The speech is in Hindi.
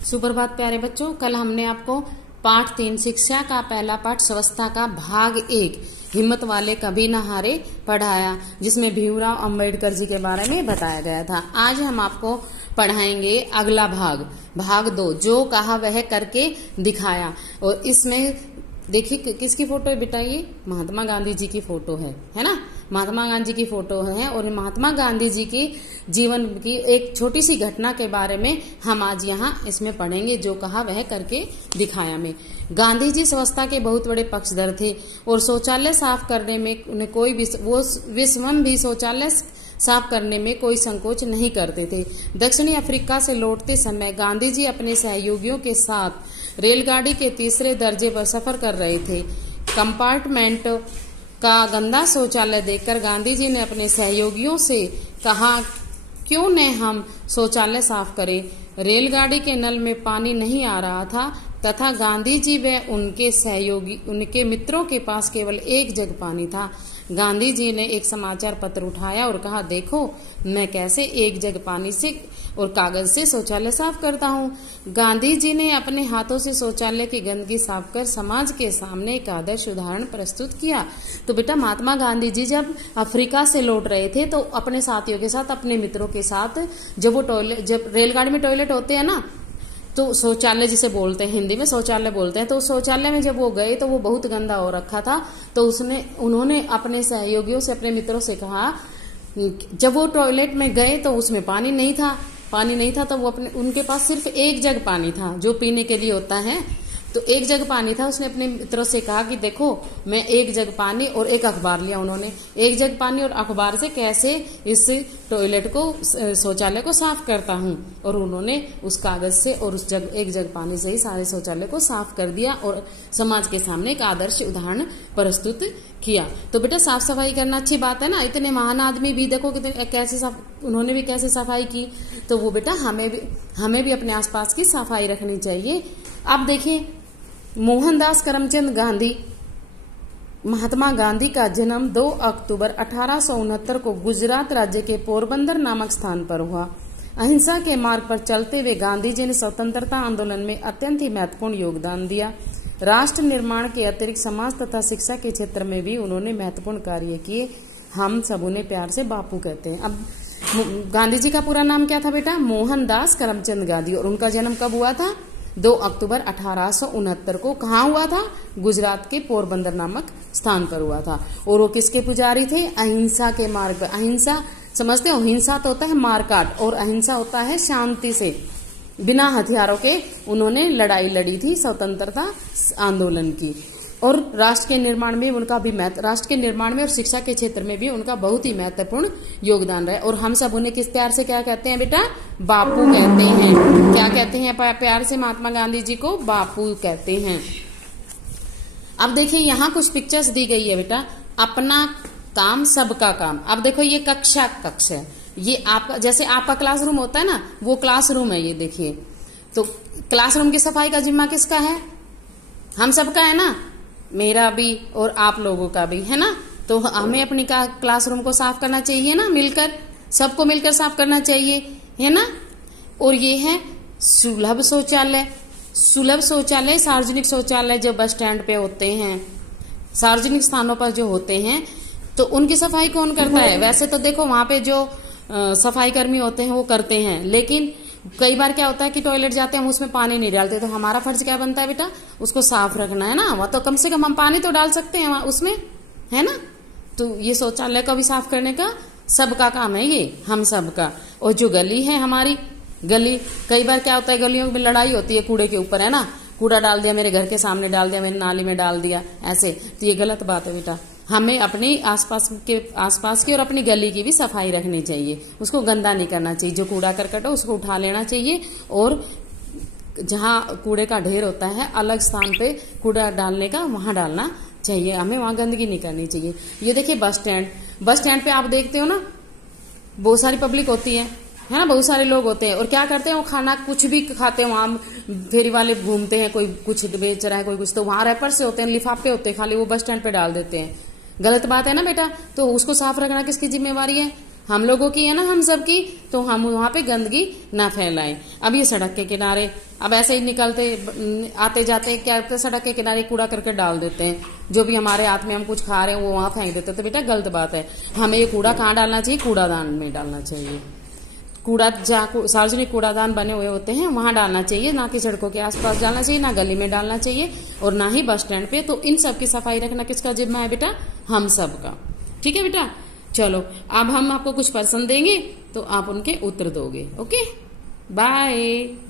सुप्रभात प्यारे बच्चों। कल हमने आपको पाठ 3 शिक्षा का पहला पाठ स्वच्छता का भाग 1 हिम्मत वाले कभी न हारे पढ़ाया, जिसमें भीमराव अंबेडकर जी के बारे में बताया गया था। आज हम आपको पढ़ाएंगे अगला भाग 2, जो कहा वह करके दिखाया। और इसमें देखिए किसकी फोटो है बेटा, ये महात्मा गांधी जी की फोटो है ना। महात्मा गांधी जी की फोटो है और महात्मा गांधी जी की जीवन की एक छोटी सी घटना के बारे में हम आज यहाँ इसमें पढ़ेंगे, जो कहा वह करके दिखाया में। गांधी जी स्वच्छता के बहुत बड़े पक्षधर थे और शौचालय साफ करने में उन्हें कोई विश्वम भी शौचालय साफ करने में कोई संकोच नहीं करते थे। दक्षिणी अफ्रीका से लौटते समय गांधी जी अपने सहयोगियों के साथ रेलगाड़ी के तीसरे दर्जे पर सफर कर रहे थे। कंपार्टमेंट का गंदा शौचालय देखकर गांधी जी ने अपने सहयोगियों से कहा, क्यों न हम शौचालय साफ करें। रेलगाड़ी के नल में पानी नहीं आ रहा था तथा गांधी जी व उनके मित्रों के पास केवल एक जग पानी था। गांधी जी ने एक समाचार पत्र उठाया और कहा, देखो मैं कैसे एक जग पानी से और कागज से शौचालय साफ करता हूँ। गांधी जी ने अपने हाथों से शौचालय की गंदगी साफ कर समाज के सामने एक आदर्श उदाहरण प्रस्तुत किया। तो बेटा महात्मा गांधी जी जब अफ्रीका से लौट रहे थे तो अपने साथियों के साथ, अपने मित्रों के साथ, जब रेलगाड़ी में टॉयलेट होते हैं ना, तो शौचालय जिसे बोलते हैं, हिंदी में शौचालय बोलते हैं, तो शौचालय में जब वो गए तो वो बहुत गंदा हो रखा था। तो उन्होंने अपने सहयोगियों से, अपने मित्रों से कहा, जब वो टॉयलेट में गए तो उसमें पानी नहीं था तो वो उनके पास सिर्फ एक जग पानी था जो पीने के लिए होता है। तो एक जग पानी था। उसने अपने मित्रों से कहा कि देखो मैं एक जग पानी और एक अखबार लिया। उन्होंने एक जग पानी और अखबार से कैसे इस टॉयलेट को, शौचालय को साफ करता हूँ। और उन्होंने उस कागज से और उस एक जग पानी से ही सारे शौचालय को साफ कर दिया और समाज के सामने एक आदर्श उदाहरण प्रस्तुत किया। तो बेटा साफ सफाई करना अच्छी बात है ना। इतने महान आदमी भी देखो कितने उन्होंने भी कैसे सफाई की। तो वो बेटा हमें भी अपने आसपास की सफाई रखनी चाहिए। अब देखिए मोहनदास करमचंद गांधी, महात्मा गांधी का जन्म 2 अक्टूबर 1869 को गुजरात राज्य के पोरबंदर नामक स्थान पर हुआ। अहिंसा के मार्ग पर चलते हुए गांधी जी ने स्वतंत्रता आंदोलन में अत्यंत ही महत्वपूर्ण योगदान दिया। राष्ट्र निर्माण के अतिरिक्त समाज तथा शिक्षा के क्षेत्र में भी उन्होंने महत्वपूर्ण कार्य किए। हम सब उन्हें प्यार से बापू कहते हैं। अब गांधी जी का पूरा नाम क्या था बेटा? मोहनदास करमचंद गांधी। और उनका जन्म कब हुआ था? 2 अक्टूबर 1869 को। कहाँ हुआ था? गुजरात के पोरबंदर नामक स्थान पर हुआ था। और वो किसके पुजारी थे? अहिंसा के मार्ग पर। अहिंसा समझते हो? हिंसा तो होता है मारकाट और अहिंसा होता है शांति से, बिना हथियारों के उन्होंने लड़ाई लड़ी थी स्वतंत्रता आंदोलन की। और राष्ट्र के निर्माण में उनका भी राष्ट्र के निर्माण में और शिक्षा के क्षेत्र में भी उनका बहुत ही महत्वपूर्ण योगदान रहा। और हम सब उन्हें किस प्यार से क्या कहते हैं बेटा? बापू कहते हैं। क्या कहते हैं प्यार से? महात्मा गांधी जी को बापू कहते हैं। अब देखिए यहाँ कुछ पिक्चर्स दी गई है बेटा। अपना काम सबका काम। अब देखो ये कक्ष है। ये आपका, जैसे आपका क्लासरूम होता है ना, वो क्लासरूम है। ये देखिए, तो क्लासरूम की सफाई का जिम्मा किसका है? हम सबका है ना, मेरा भी और आप लोगों का भी, है ना। तो हमें अपनी क्लासरूम को साफ करना चाहिए ना, मिलकर, सबको मिलकर साफ करना चाहिए, है ना। और ये है सुलभ शौचालय। सुलभ शौचालय सार्वजनिक शौचालय जो बस स्टैंड पे होते हैं, सार्वजनिक स्थानों पर जो होते हैं, तो उनकी सफाई कौन करता है? वैसे तो देखो वहां पे जो सफाई कर्मी होते हैं वो करते हैं, लेकिन कई बार क्या होता है कि टॉयलेट जाते हैं हम उसमें पानी नहीं डालते। तो हमारा फर्ज क्या बनता है बेटा? उसको साफ रखना है ना। वह तो कम से कम हम पानी तो डाल सकते हैं उसमें, है ना। तो ये शौचालय को भी साफ करने का सबका काम है, ये हम सबका। और जो गली है हमारी गली, कई बार क्या होता है गलियों में लड़ाई होती है कूड़े के ऊपर, है ना। कूड़ा डाल दिया, मेरे घर के सामने डाल दिया, मेरी नाली में डाल दिया, ऐसे। तो ये गलत बात है बेटा। हमें अपनी आसपास की और अपनी गली की भी सफाई रखनी चाहिए। उसको गंदा नहीं करना चाहिए। जो कूड़ा करकट हो उसको उठा लेना चाहिए और जहाँ कूड़े का ढेर होता है अलग स्थान पे कूड़ा डालने का, वहां डालना चाहिए। हमें वहां गंदगी नहीं करनी चाहिए। ये देखिए बस स्टैंड पे आप देखते हो ना, बहुत सारी पब्लिक होती है ना, बहुत सारे लोग होते हैं। और क्या करते हैं, वो खाना कुछ भी खाते हैं। वहां फेरी वाले घूमते हैं, कोई कुछ बेच रहा है, कोई कुछ, तो वहां रैपर से होते हैं, लिफाफे होते हैं, खाली वो बस स्टैंड पे डाल देते हैं। गलत बात है ना बेटा। तो उसको साफ रखना किसकी जिम्मेवारी है? हम लोगों की है ना, हम सब की, तो हम वहां पे गंदगी ना फैलाएं। अब ये सड़क के किनारे, अब ऐसे ही निकलते आते जाते क्या करते, सड़क के किनारे कूड़ा करके डाल देते हैं, जो भी हमारे हाथ में हम कुछ खा रहे हैं वो वहां फेंक देते हैं। तो बेटा गलत बात है, हमें ये कूड़ा कहाँ डालना चाहिए, कूड़ादान में डालना चाहिए। कूड़ा जहाँ सार्वजनिक कूड़ादान बने हुए होते हैं वहां डालना चाहिए, ना कि सड़कों के आसपास डालना चाहिए, ना गली में डालना चाहिए, और ना ही बस स्टैंड पे। तो इन सब की सफाई रखना किसका जिम्मा है बेटा, हम सब का। ठीक है बेटा, चलो अब हम आपको कुछ प्रश्न देंगे तो आप उनके उत्तर दोगे। Okay, bye.